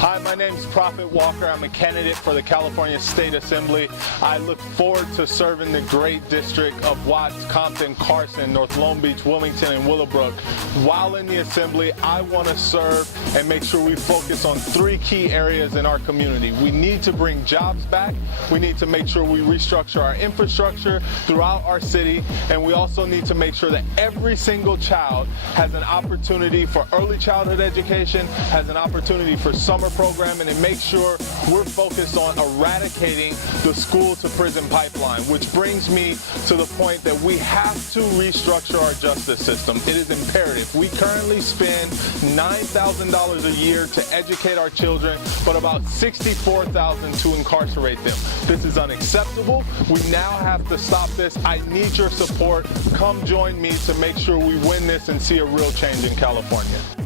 Hi, my name is Prophet Walker. I'm a candidate for the California State Assembly. I look forward to serving the great district of Watts, Compton, Carson, North Long Beach, Wilmington, and Willowbrook. While in the Assembly, I want to serve and make sure we focus on three key areas in our community. We need to bring jobs back. We need to make sure we restructure our infrastructure throughout our city. And we also need to make sure that every single child has an opportunity for early childhood education, has an opportunity for summer programming, and make sure we're focused on eradicating the school to prison pipeline, which brings me to the point that we have to restructure our justice system. It is imperative. We currently spend $9,000 a year to educate our children, but about $64,000 to incarcerate them. This is unacceptable. We now have to stop this. I need your support. Come join me to make sure we win this and see a real change in California.